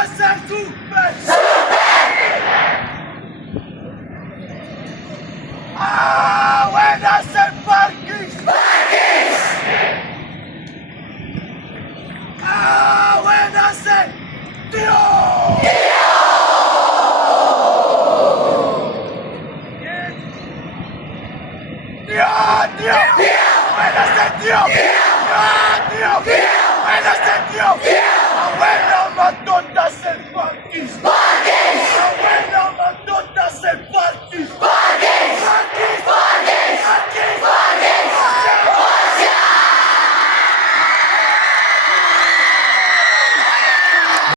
hacer tu buenas el Parkis. Buenas el Dios. Dios. Buenas el Dios. Dios. Buenas el Dios. Abuelo.